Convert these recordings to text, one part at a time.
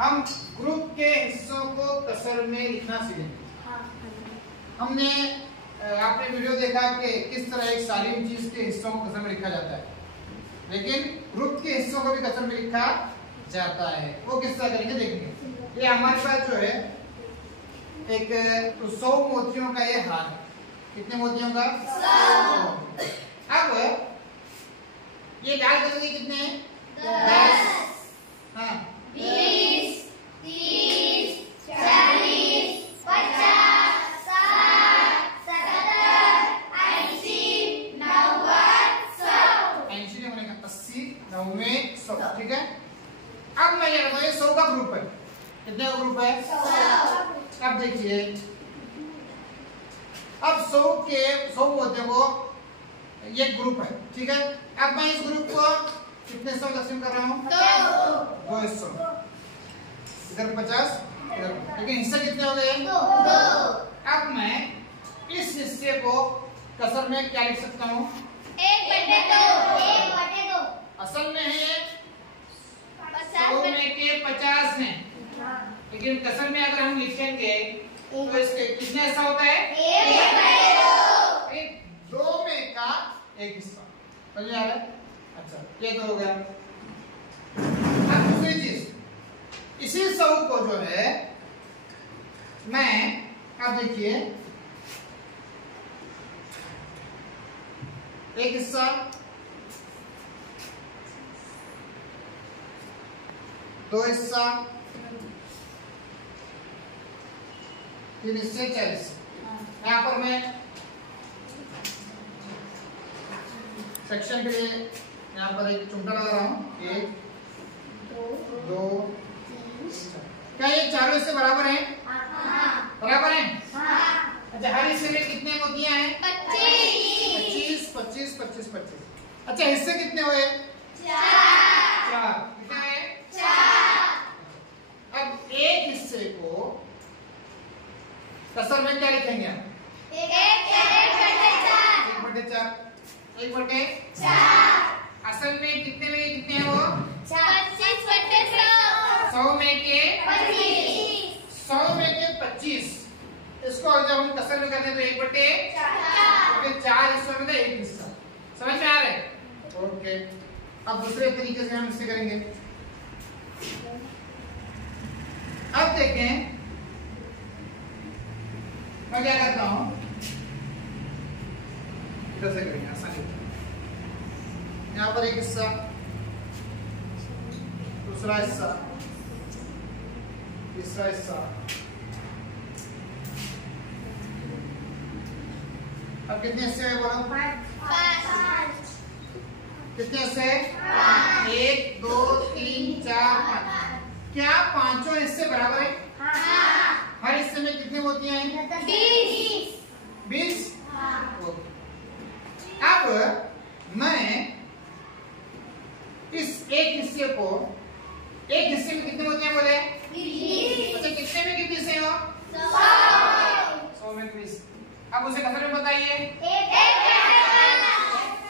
हम ग्रुप के हिस्सों को कसर में लिखना सीखेंगे। हमने आपने वीडियो देखा कि किस तरह एक सालिम चीज के हिस्सों को कसर में लिखा जाता है, लेकिन ग्रुप के हिस्सों को भी कसर में लिखा जाता है। वो किस तरह करेंगे देखेंगे। ये हमारे पास जो है एक 100 मोतियों का ये हार है। कितने मोतियों का? 100। अब ये डाल करेंगे कितने? 10। हाँ 20, 30, 40, 50, 60, 70, 80, 90, 100। 80 नहीं बनेगा, 80, 90, 100। ठीक है। अब मैं ये 100 का ग्रुप है। कितने का ग्रुप है? 100। अब देखिए, अब 100 मोतियों को ये ग्रुप है। ठीक है। अब मैं इस ग्रुप को कितने 100 तकसीम कर रहा हूँ? 2 हिस्सों। इधर 50, इधर, लेकिन हिस्से कितने हो गए? 2। अब मैं इस हिस्से को कसर में क्या लिख सकता हूँ? 1/2। असल में है 100 50। में के 50 हैं, लेकिन कसर में अगर हम लिखेंगे तो इसके कितने हिस्सा होता है? 1/2। 2 में का एक हिस्सा। समझ आ रहा है? अच्छा, ये तो हो गया। अब दूसरी चीज, इसी 100 को जो है मैं, अब देखिए, एक हिस्सा, दो हिस्सा, 3 हिस्से, 40। यहाँ पर मैं सेक्शन के लिए यहाँ पर एक चुमटा लगा रहा हूँ। 1, 2, 3। क्या ये चारों हिस्से बराबर हैं? बराबर हैं? अच्छा, हर हिस्से में कितने मोतियां हैं? 25, 25, 25, 25। अच्छा, हिस्से कितने हुए? 4। कितने हुए? 4। अब एक हिस्से को कसर में क्या लिखेंगे हम? 1/4। 1/4। असल में कितने में कितने हैं वो? 25/100। 100 में के 25। 100 में के 25। इसको जब हम कसर में करते हैं तो 1/4। 4 हिस्सों में का एक हिस्सा। समझ में आ रहा है? ओके। अब दूसरे तरीके से हम इससे करेंगे। अब देखें, मैं क्या करता हूं, इधर से करेंगे आसानी। यहाँ पर एक हिस्सा, दूसरा हिस्सा, तीसरा हिस्सा। अब कितने हिस्से में बोलो? 5। कितने हिस्से? 1, 2, 3, 4, 5। क्या पांचों हिस्से बराबर है? हर हिस्से में कितने मोतियां हैं? 20। अब मैं इस एक हिस्से को, एक हिस्से में कितने मोतियां बोले? 20। अच्छा, कितने में कितने हिस्से हो? 100 में 20। अब उसे कसर में बताइए।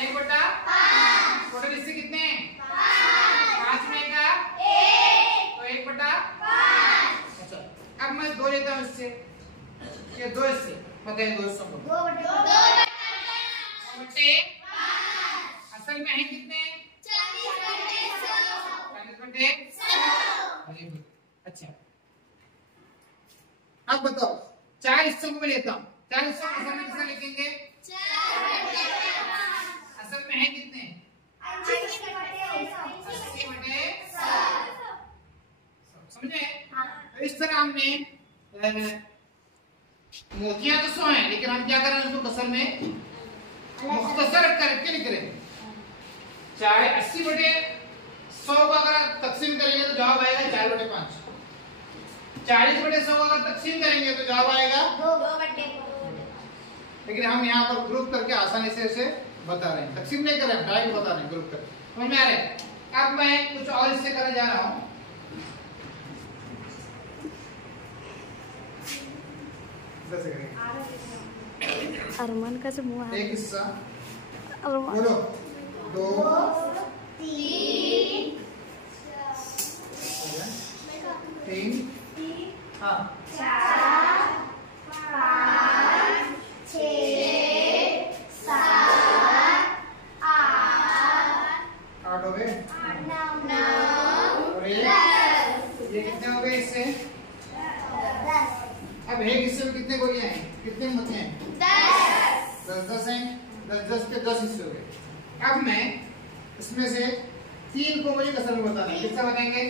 1/5। टोटल हिस्से कितने हैं? 5 में का 1। तो 1/5। अच्छा, अब मैं 2 लेता हूँ इससे। ये 2 हिस्से बताइए, 2 हिस्सों को। 2/5। असल में है कितने? 40/100। Very good. अच्छा, अब बताओ, 4 हिस्सों को मैं लेता हूँ। 4 हिस्सों को असल में कितना लिखेंगे? 4/5। असल में है कितने? 80/100। समझे? तो इस तरह हमने मोतियां तो 100 हैं, लेकिन हम क्या कर रहे हैं, उसको कसर में मुख्तसर करके लिख रहे हैं। चाहे 80/100 को अगर तकसीम करेंगे तो जवाब आएगा 4/5। 40/100 को अगर तकसीम करेंगे तो जवाब आएगा 2/2। लेकिन हम यहाँ पर ग्रुप करके आसानी से इसे बता रहे हैं। तकसीम नहीं कर रहे हैं, डायरेक्ट बता रहे हैं ग्रुप करके। समझ में आ रहा है? अब मैं कुछ और इससे करने जा रहा हूँ। अरमान का जो मुंह एक हिस्सा, अरमान बोलो, 2, 3, 3 हाँ 4 5 6 7 8 हो गए 9 और ये कितने हो गए इससे? 10 अब एक हिस्से में कितने गोलियां हैं, कितने बचे हैं? 10 हैं। 10 के 10 हिस्से हो गए। अब मैं इसमें से 3 को मुझे कसर में बताना है। कितना बताएंगे?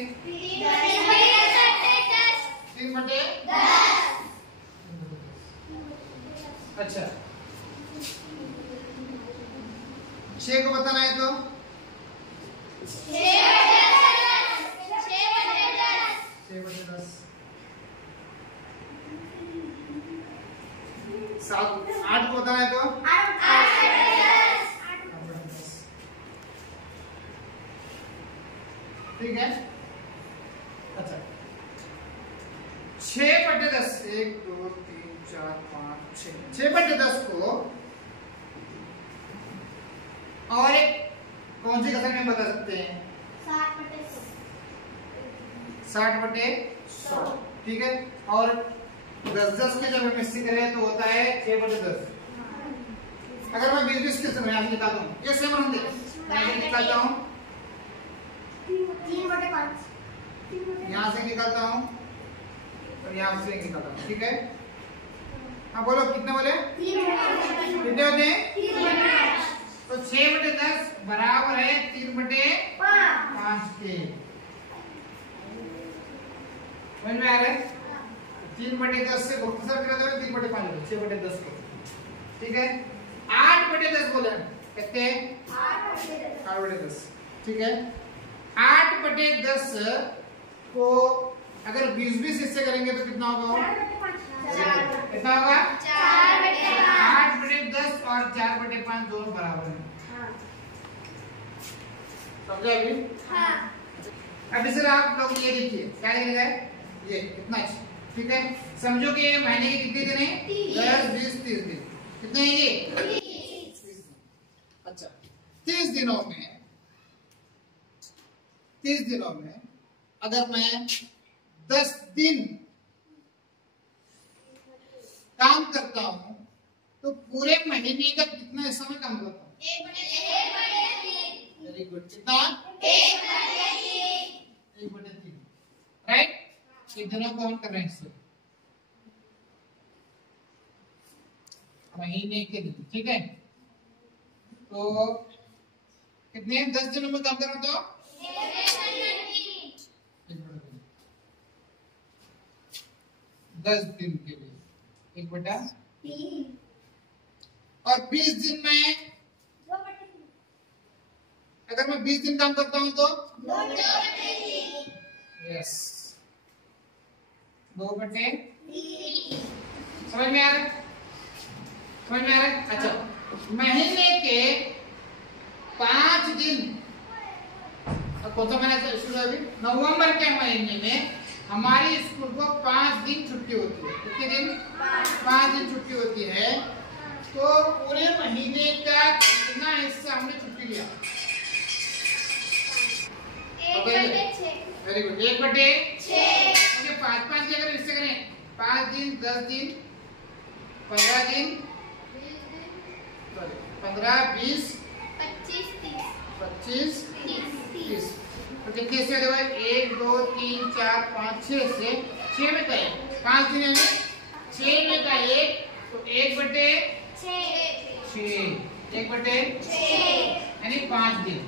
3 बटे 10। अच्छा 6 को बताना है तो 6 बटे 10। 8 को बताना है तो 8 बटे 10। ठीक है। अच्छा 6 बटे 10 1 2 3 4 5 6 बटे 10 को और एक कौन सी कसर में बता सकते हैं? 60 बटे 100। ठीक है। और 10 के जब हम इससे करें तो होता है 6 बटे 10। अगर मैं 20 के समय यहाँ निकालता हूँ, ये सेम होंगे, मैं निकालता हूँ 3 बटे 5 यहाँ से निकालता हूँ और यहाँ से निकालता हूँ। ठीक है। हाँ बोलो कितने बोले? 3 कितने होते हैं? तो 6 बटे 10 बराबर है 3 बटे 5 के। समझ में आ रहा है? 3 बटे 10 से मुख्तसर कर दो 3 बटे 5 6 बटे 10 को। ठीक है। 8 बटे 10 बोले कहते हैं 8 बटे 10। ठीक है। 8 बटे 10 को अगर 20 हिस्से करेंगे तो कितना होगा? कितना होगा? 8 बटे 10 और 4 बटे 5 दोनों बराबर हैं। समझे अभी? अब इसे आप लोग ये देखिए क्या लिखा है, ये कितना अच्छा। ठीक है। समझो कि महीने के कितने दिन हैं? 10 20 30 दिन। कितने हैं ये? 30। अच्छा 30 दिनों में अगर मैं 10 दिन काम करता हूं तो पूरे महीने का कितना हिस्सा में काम करता हूं? 1 बटे 3। Very good. कितना? 1 बटे 3। राइट। ये दिनों को हम कर रहे हैं इससे महीने के दिन। ठीक है। तो कितने 10 दिनों में काम कर रहा हूं तो 10 दिन के लिए 1 बटा 3। और 20 दिन में अगर मैं 20 दिन काम करता हूं तो 2 बटे 3। यस 2 बटे 3। समझ में आ रहा है? समझ में आ रहा है? अच्छा महीने के 5 दिन कौन सा महीना शुरू है अभी? नवंबर के महीने में हमारी स्कूल को 5 दिन छुट्टी होती है। कितने दिन? 5 दिन छुट्टी होती है। तो पूरे महीने का कितना हिस्सा हमने छुट्टी लिया? 1 बटे 6। Very good. 1 बटे 6। 5 के अगर हिस्से करें 5 दिन 10 दिन 15 दिन 15 20 25 30। तो कितने हिस्से हो गए? 1 2 3 4 5 6 से 6 में का 5 दिन यानी 6 में का 1 तो 1 बटे 6 1 बटे 6 यानी 5 दिन।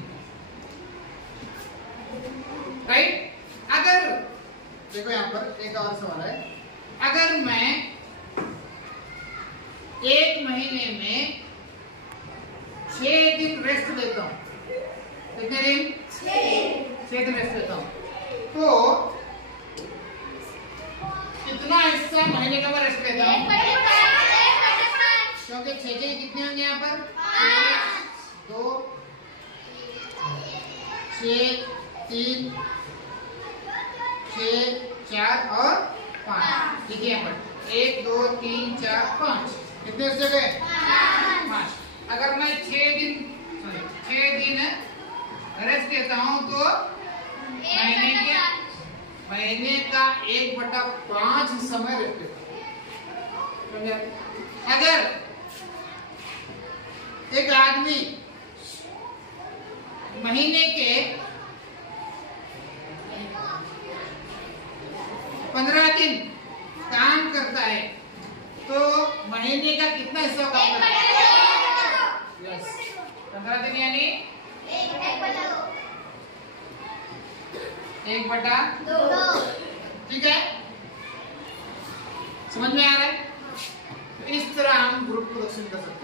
राइट। अगर देखो यहाँ पर एक और सवाल है, अगर मैं 1 महीने में 6 दिन रेस्ट लेता हूँ, कितने दिन? 6 दिन रेस्ट लेता हूँ तो कितना हिस्सा महीने का मैं रेस्ट लेता हूँ? क्योंकि 6 के कितने होंगे यहाँ पर? 2 6 3 6 4 और 5। देखिए यहाँ पर 1 2 3 4 5 कितने हिस्से गए? 5। अगर मैं 6 दिन रेस्ट लेता हूँ तो महीने का 1/5 हिस्सा में रहते। अगर एक आदमी महीने के 15 दिन काम करता है तो महीने का कितना हिस्सा काम करता है? यस, 15 दिन यानी 1/2। ठीक है, समझ में आ रहा है? तो इस तरह हम ग्रुप प्रोडक्शन कर सकते हैं।